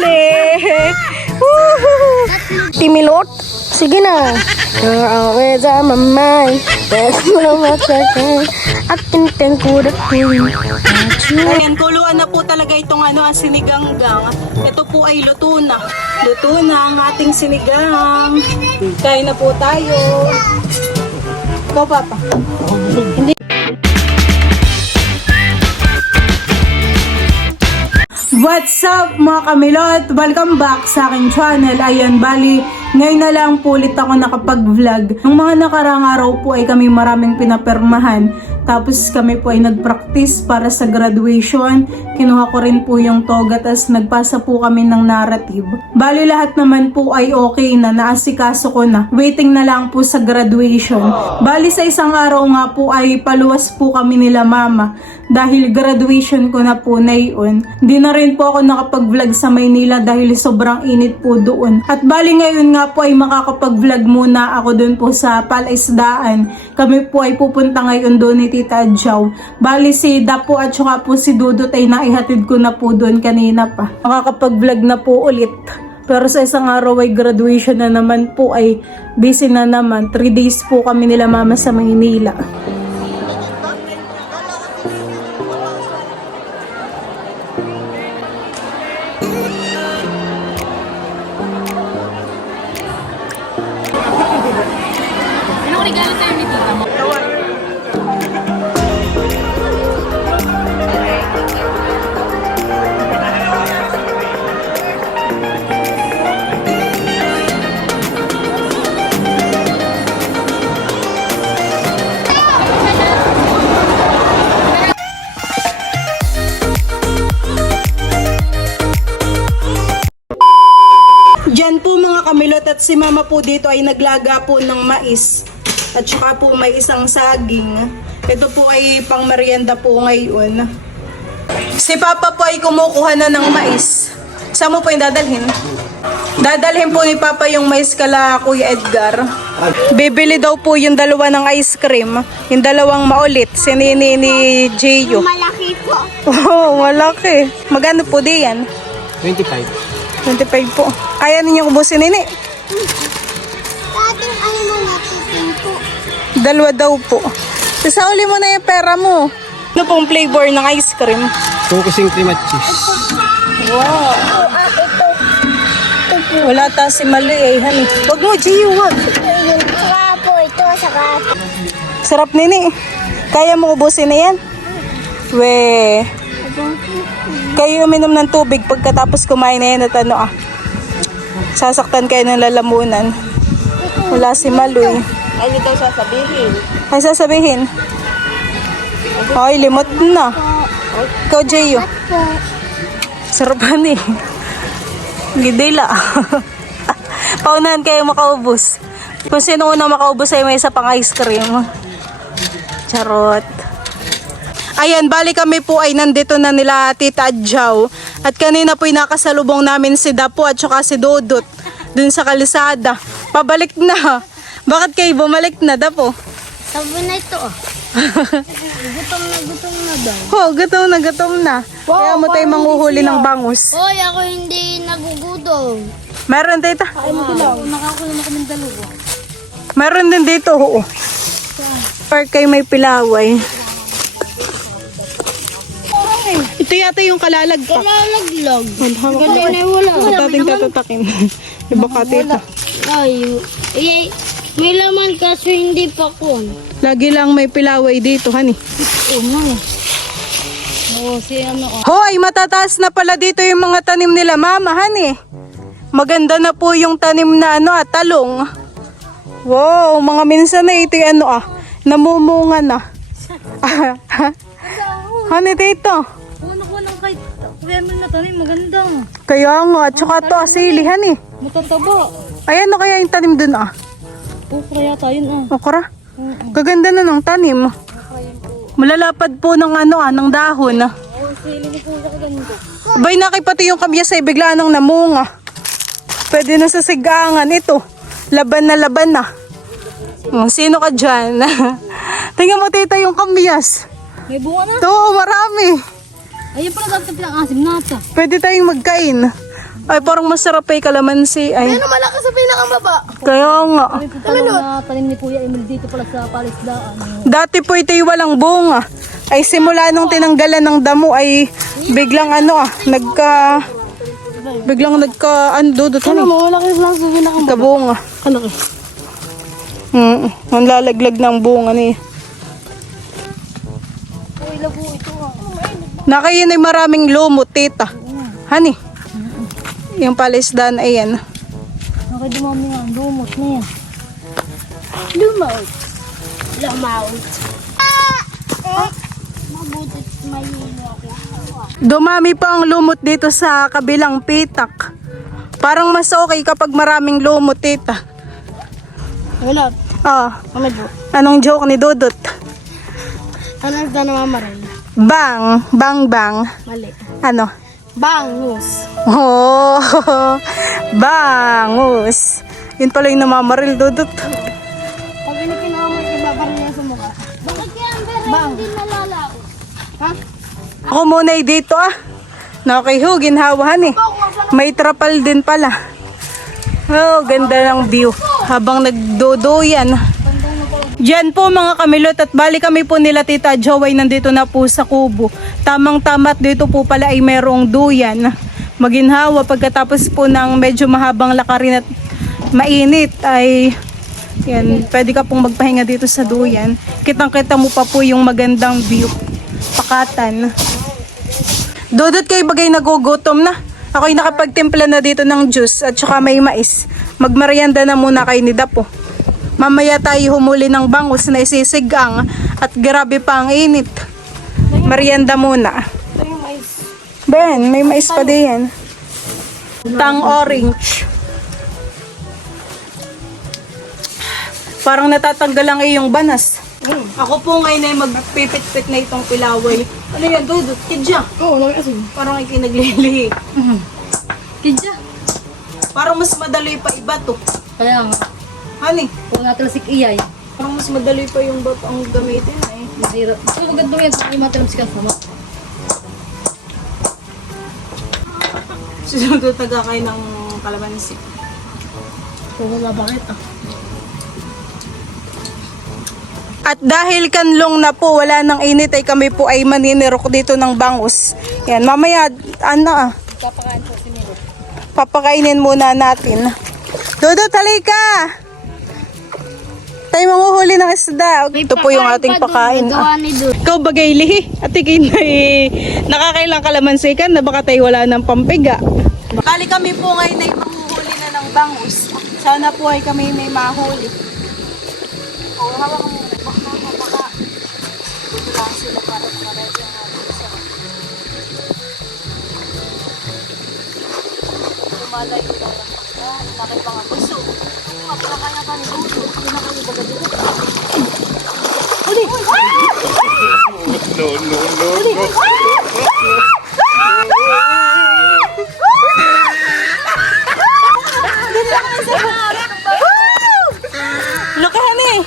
Dali! Woohoo! Timilot? Sige na. You're always on my mind. That's what I'm akin kang kuda queen. Ayan, kuluan na po talaga itong ang siniganggang. Ito po ay luto na. Luto na ang ating sinigang. Kain na po tayo. Ikaw, Papa. Hindi. What's up mga kamilot? Welcome back sa aking channel. Ayan, bali, ngayon na lang po ulit ako nakapag-vlog. Nung mga nakarang araw po ay kami maraming pinapermahan. Tapos kami po ay nag-practice para sa graduation. Kinuha ko rin po yung toga, tas nagpasa po kami ng narrative. Bali lahat naman po ay okay na, naasikaso ko na. Waiting na lang po sa graduation. Bali sa isang araw nga po ay paluwas po kami nila mama. Dahil graduation ko na po na yun. Hindi na rin po ako nakapag-vlog sa Maynila dahil sobrang init po doon. At bali ngayon nga po ay makakapag-vlog muna ako doon po sa Palaisdaan. Kami po ay pupunta ngayon doon ni Tita Adjaw. Bali si Dapo at saka po si Dudut ay naihatid ko na po doon kanina pa. Makakapag-vlog na po ulit. Pero sa isang araw ay graduation na naman po, ay busy na naman. 3 days po kami nila mama sa Maynila. Anong regalo tayo ni tita mo? Diyan po mga kamilot, at si mama po dito ay naglaga po ng mais. At saka po may isang saging. Ito po ay pang merienda po ngayon. Si Papa po ay kumukuha na ng mais. Saan mo po yung dadalhin? Dadalhin po ni Papa yung mais kala Kuya Edgar. Bibili daw po yung dalawa ng ice cream. Yung dalawang maulit. Si Nini ni Gio. Malaki po. Oh, malaki. Magano po di yan? 25. 25 po. Kaya ninyong ubusin, Nini? Dating ano mo natin po. Dalawa daw po. Isauli mo na yung pera mo. Ano pong flavor ng ice cream? Focusing cream at cheese. Wow. Wala ta si Mali eh, honey. Wag mo, Gio, wag. Saka po ito, saka. Sarap, Nini. Kaya mo ubusin na yan? We. Kayo uminom ng tubig pagkatapos kumain na yan at sasaktan kayo ng lalamunan. Wala si Maloy. Ano daw sasabihin? Ay, sasabihin. Ay, limot na. Ikaw, Gio. Sarapan eh. Gidila. Paunahan kayo makaubos. Kung sino unang makaubos ay may isa pang ice cream. Charot. Ayan, bali kami po ay nandito na nila Tita Adjaw. At kanina po ay nakasalubong namin si Dapo at saka si Dudut dun sa kalisada. Pabalik na. Bakit kayo bumalik na, Dapo? Sabi na ito. Gutom na daw. Oh, gutom na. Kaya mo tayo manghuhuli ng bangus. Hoy, ako hindi nagugutom. Meron, Tita? Nakakuha na kami dalawa. Meron din dito, oo. Park kayo may pilaway. Ito yata yung kalalagpak. Kalalaglag. Galing na wala. At ating tatatakin. Iba ka, Tita. Ay, may laman kaso hindi pa kun. Lagi lang may pilaway dito, honey. Si ano. Hoy, matataas na pala dito yung mga tanim nila, mama, honey. Maganda na po yung tanim na talong. Wow, mga minsan na ito yung namumunga na. Honey, dito. Nakuha ng kahit kuya mo na tanim, maganda. Kaya nga, at saka to asili, honey. Matataba. Ayan, ano kaya yung tanim dun, Okra yata yun Okra? Kaganda na ng tanim. Malalapad po ng ng dahon. Sili po sa kaganda. Abay, nakipati yung kamyas ay bigla nang namunga. Pwede na sa sigangan. Ito, laban na. Sino ka dyan? Tingnan mo, Tita, yung kamyas. May bunga na. Ito, marami. Ayun pala dapat pinang-asim nata. Pwede tayong magkain. Ay, parang masarap ay kalamansi. Ay, Ano malakas sa pinakababa? kaya nga. Na tanim ni Kuya Emil dito pala sa palisdaan. Dati po ito'y walang bunga. Ay simula nung tinanggalan ng damo ay biglang dudot Ano mo, malakas lang sa pinakababa. kabunga. Ano ka? Ang lalaglag ng bunga ni. Uy, labo ito ah. Nakayin ay maraming lumot, tita. Hani? Yung palisdaan ay yan. Nakadumami nga, lumot na yan. Lumaut. Lumaut. Mabutit may hilo ako. Dumami pa ang lumot dito sa kabilang pitak. Parang mas okay kapag maraming lumot, tita. Wala. Ah, Ano po? anong joke ni Dudut? Ano na namamaray? Bang, bang, bang. Mali. Ano? Bangus. Oh, bangus. Yun pala yung namamaril, Dudut. Pag pinipinawa mo, ibabaril niya sa mukha. Bakit kaya ang bera hindi nalalaot? Ha? Ako muna ay dito Nakihu, ginhawahan eh. May trapal din pala. Oh, ganda ng view. Habang nagdodoyan. Diyan po mga kamilot at bali kami po nila Tita Joey nandito na po sa kubo. Tamang-tama at dito po pala ay merong duyan. Maginhawa pagkatapos po ng medyo mahabang lakarin at mainit ay yan, pwede ka pong magpahinga dito sa duyan. Kitang-kita mo pa po yung magandang view. Pakatan. Dudot kayo bagay nagugutom na. Ako'y nakapagtimpla na dito ng juice at saka may mais. Magmerienda na muna kayo ni Dapo. Mamaya tayo humuli ng bangus na isisigang at grabe pa ang init. Merienda muna. Ben, may mais pa din yan. Tang orange. Parang natatanggal lang iyong banas. Ako po ngayon ay magpipit-pit na itong pilaway. Ano yan, Dudut? Kidya. Oo, nakasin. Parang ikinaglilihi. Kidya. Parang mas madali pa iba to. Kaya nga, Hani, kung natalasik iyay, parang mas madali pa yung bato ang gamitin eh. masira. So maganda yan kung may matalamsik ang sama. Susunod taga kayo ng kalamansi. Kung wala bakit At dahil kanlong na po, wala nang init ay kami po ay maninirok dito ng bangus. Yan, mamaya, Kapakain po si Milo. papakainin muna natin. Dudut, halika! Tayo manguhuli ng isda. Ito po yung ating pakain. Gawa ni Dud. Ikaw bagay lihi. At ikin ay nakakailang kalamansi ka na baka tayo wala ng pampiga. Bali kami po ngayon ay manguhuli na ng bangus. Sana po ay kami may mahuli. O, hawak mo. Baka. Dito lang sila para makaredy ang ating isa. Lumalayo na lang. Bakit pa nga puso? Para kaya ka ni Puso. Hindi na kami baga dito. Huli! Lakahan eh.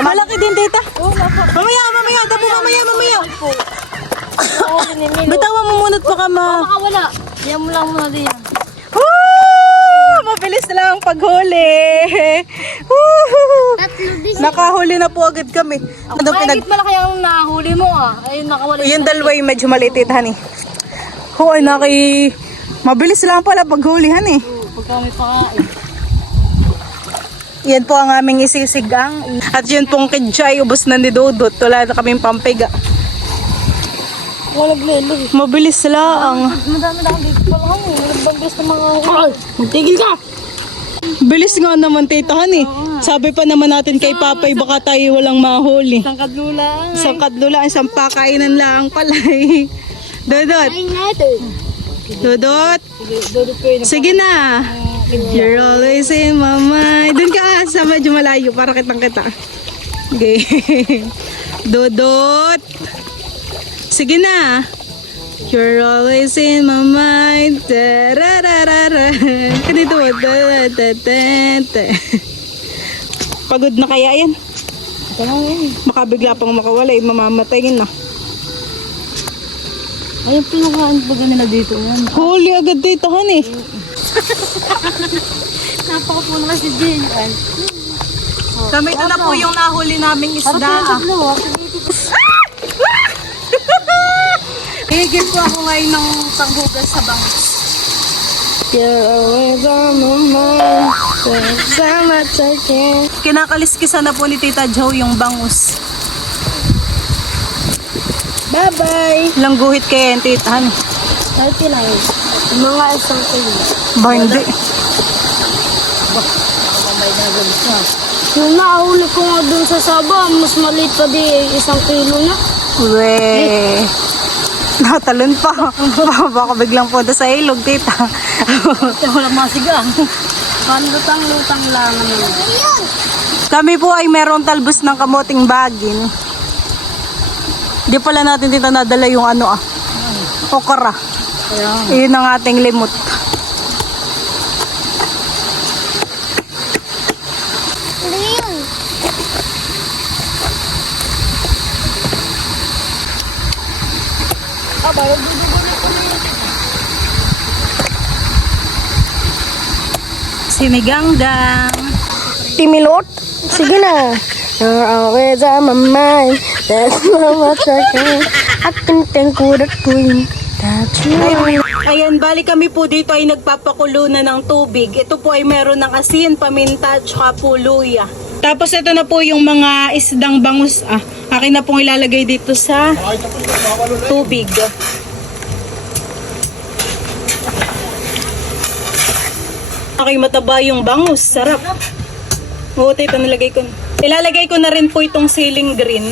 Malaki din, tita. Mamaya. Dapo mamaya. Bitawan mo muna at baka Baka wala. Diyan mo lang muna diyan. Mabilis na lang ang paghuli. Woo! Tatlo din. Nakahuli na po agad kami. Ano Mahigit malaki ang nahuli mo Ayun, nakawala Yung dalawa yung medyo maliit, honey. Hoy, mabilis lang pala paghulihan eh. Pagka may pakain. Yan po ang aming isisigang. At yun pong kidjay, ubos na ni Dudut. Wala na kaming pampiga. Walang lelo. Mabilis lang. Madami na akong dito pala kami. Nagbambis ng mga Ay, magtigil ka! Bilis nga naman, tita, honey. Sabi pa naman natin kay Papay, baka tayo walang mahuli. isang kadlula. Isang kadlula, isang pakainan lang pala eh. Dudut. Ay nga ito. Dudut. Dudot ko yun. Sige na. You're always in my mind. Doon ka sa medyo malayo para kitang-kita. Okay. Dudut. Sige na. You're always in my mind. Tarararara. Ganito. Pagod na kaya yan? Ito lang yan. Makabigla pang makawala, mamamatay na. Ayun, pinakain baga nila dito yan. Huli agad dito, honey. Napakapuno kasi din. Kami ito na po yung nahuli naming isda. Higit po ako ngayon ng panghugas sa bangis. You're always on my mind. There's so much I can't. Kinakaliskisan na po ni Tita Jo yung bangus. Bye-bye. Ilang guhit kayo yung tita? Ano? 39. Mga isang kilo. Ba hindi? Yung nahuli ko nga dun sa saba, mas maliit pa di 1 kilo na. We. Natalon pa. Baka biglang punta sa ilog, tita. Walang masigang. Panlutang-lutang lang naman. Kami po ay merong talbos ng kamoting bagin. Di pala natin tita nadala yung okra. Iyon ang ating limot. Siniganggang. Timilot? Sige na. You're always on my mind. There's so much I can't. I can think with a dream that you are. Ayan, bali kami po dito ay nagpapakulo na ng tubig. Ito po ay meron ng asin, paminta, tsaka po luya. Tapos ito na po yung mga isdang bangus. Akin na pong ilalagay dito sa tubig. Okay, mataba yung bangus. Sarap. Oo, ito nilagay ko. Ilalagay ko na rin po itong ceiling green.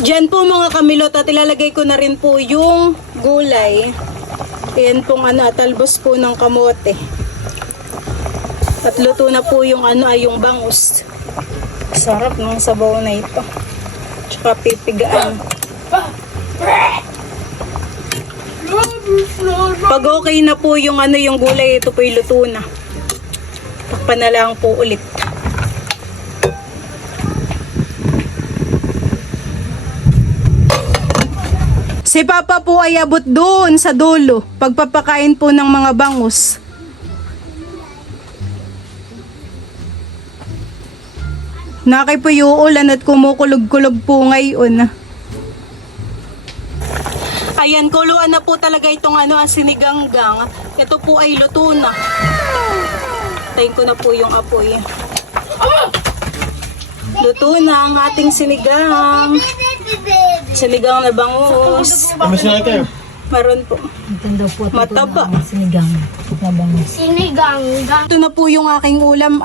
Diyan po mga kamilot at ilalagay ko na rin po yung gulay. Ayan pong talbos po ng kamote. At luto na po yung yung bangus. Sarap ng sabaw na ito. Tsaka pipigaan. Pag okay na po yung yung gulay, ito po yung luto na. Takpan na lang po ulit. Si Papa po ay abot doon sa dulo, pagpapakain po ng mga bangus. Nakay po yung ulan at kumukulog-kulog po ngayon. Ayan, kuluan na po talaga itong ang siniganggang. Ito po ay luto na. Tayin ko na po yung apoy. Luto na ang ating sinigang. Sinigang na bangus. Meron po. Mataba. Sinigang. Ito na po yung aking ulam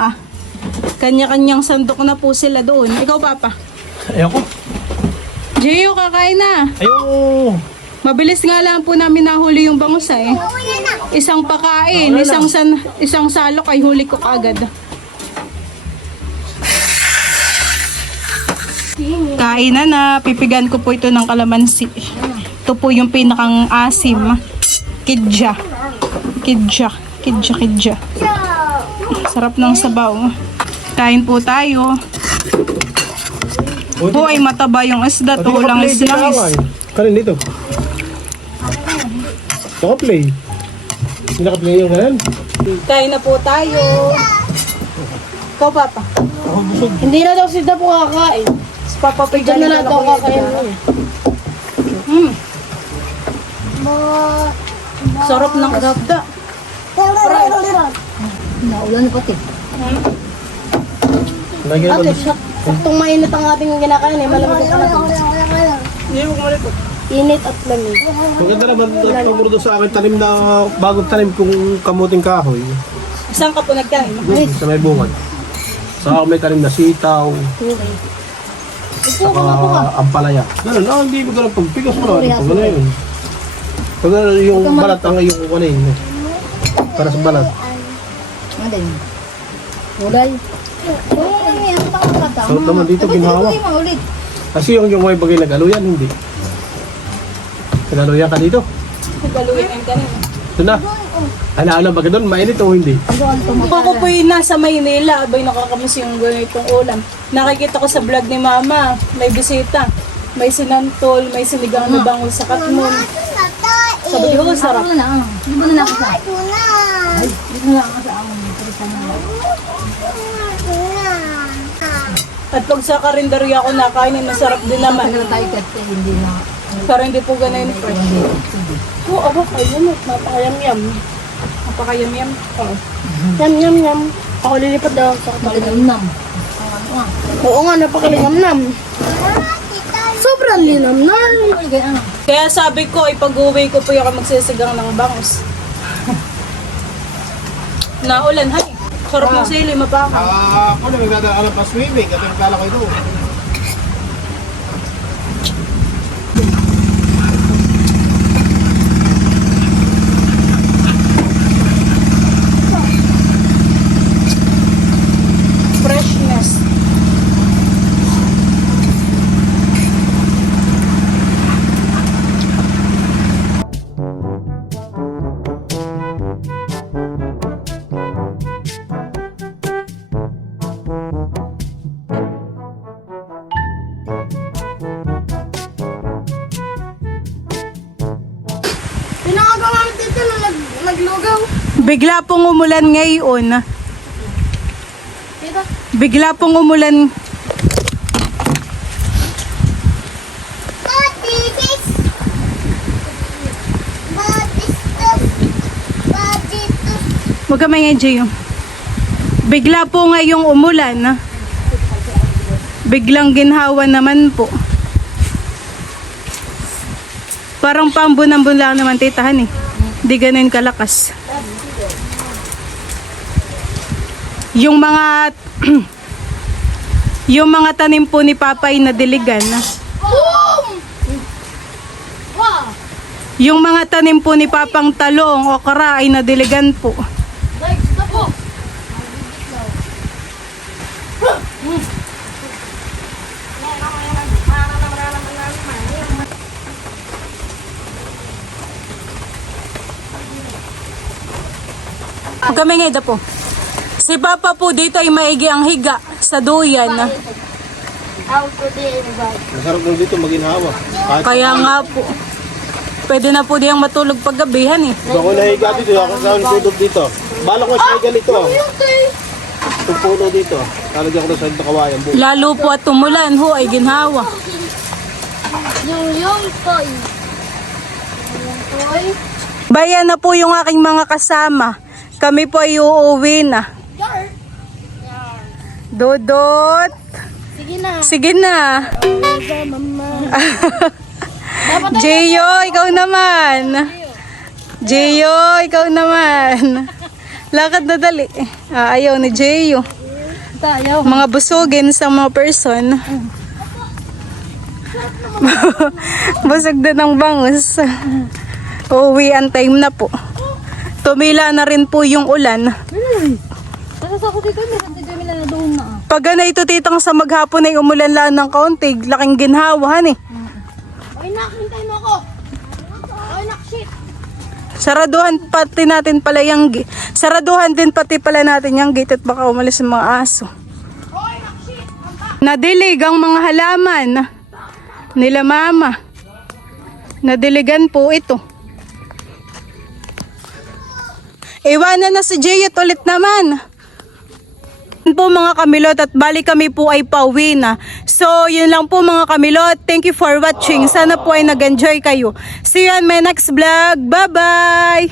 Kanya-kanyang sandok na po sila doon. Ikaw, Papa? Ayoko. Gio, kakain na. Ayoko. Mabilis nga lang po namin nahuli yung bangus Isang pakain, isang salok ay huli ko agad. Kain na, pipigan ko po ito ng kalamansi. Ito po yung pinakang asim. Kidja. Sarap ng sabaw. Kain po tayo. Po ay mataba yung isda. Ito lang is. Kanin dito. Naka-play. Hindi naka-play yung kanin. Kain na po tayo. Ikaw, Papa. Ako busog. Hindi na daw sila po kakain. Papapigan Diyan na lang daw kakain. Sarap ng isda. Naulan na pati. Lagi na Ate, saktong mainit ang ating kinakain malamig ang palating. Hindi mo kumalit. Init at lamig. Maganda naman nagpamuro sa akin tanim na bagong tanim kung kamuting kahoy. Saan ka po nagkain? Sa may bungad. Sa may tanim na sitaw. Saka ampalaya. Ganun, hindi mo ganun pagpigas mo naman. Pag ano yun. Pag ano yung balat ang iyong ano yun. Para sa balat. Maday. Mulay. Sarap naman dito, ginhawa. Kasi yung may bagay nag-aluyan, hindi. Nag-aluyan ka dito. Nagaluin ang kanina. Ito na. Ay, naalam ba ka doon? Mainit o hindi? Ako po yung nasa Maynila. Abay nakakamiss yung ganitong ulam. Nakikita ko sa vlog ni Mama. May bisita. may sinantol, may sinigang na bangus sa katmon. Sabi ko, sarap. At pag sa karinderya ko nakain, masarap din naman. Pero hindi po ganun fresh. Oo, ako kayo mo. Napakayam-yam. Napakayam-yam. Oo. Yum, yum, yum. Ako lilipat daw sa kapalinam. Oo nga, napakalinam-nam. Sobrang linam-nam. Kaya sabi ko, ipag-uwi ko po yung magsisigang ng bangus. Naulan, hay. Sarap ng sili, mapaka. Ako na magdadaan pa swimming, at nagdala ko doon. Freshness. Pinakagawa namin dito nung naglugaw. Bigla pong umulan ngayon. Dito. Bigla pong umulan. Huwag ka may Jay. Bigla po ngayong umulan. Biglang ginhawa naman po. Parang pambunambun lang naman titahan eh. Di ganun kalakas. Yung mga yung mga tanim po ni Papa ay nadiligan. Yung mga tanim po ni Papang talong, okra ay nadiligan po. Kami ngayon po. Si Papa po dito ay maigi ang higa sa duyan. Masarap lang dito maginhawa. Kaya nga po. Pwede na po diyang matulog paggabihan eh. Ako nahiga dito, ako sa tutog dito. Bala ko sa ganito. Itong puno dito. Talagyan ko na sa ito kawayan. Lalo po at tumulan ho ay ginhawa. Yung toy. Bayan na po yung aking mga kasama. Kami po ay uuwi na. Dodot. Sige na. Sige na. Jeyo, ikaw naman. Jeyo, ikaw naman. Lakad na dali. Ayaw ni Jeyo. Mga busugin sa mga person. Busog din ng bangus. Uuwi ang time na po. Tumila na rin po yung ulan. Pag ito titang sa maghapon ay umulan lang ng kaunti, laking ginhawahan eh. Ay, nak, hintay mo ako. Ay, nak, shit. Saraduhan pati natin pala yung gate. Saraduhan din pati pala natin yung gate at baka umalis ang mga aso. Nadilig ang mga halaman nila mama. Nadiligan po ito. Iwanan na si Jayet ulit naman. Yun po mga kamilot at bali kami po ay pauwi na. So yun lang po mga kamilot. Thank you for watching. Sana po ay nag-enjoy kayo. See you on my next vlog. Bye bye!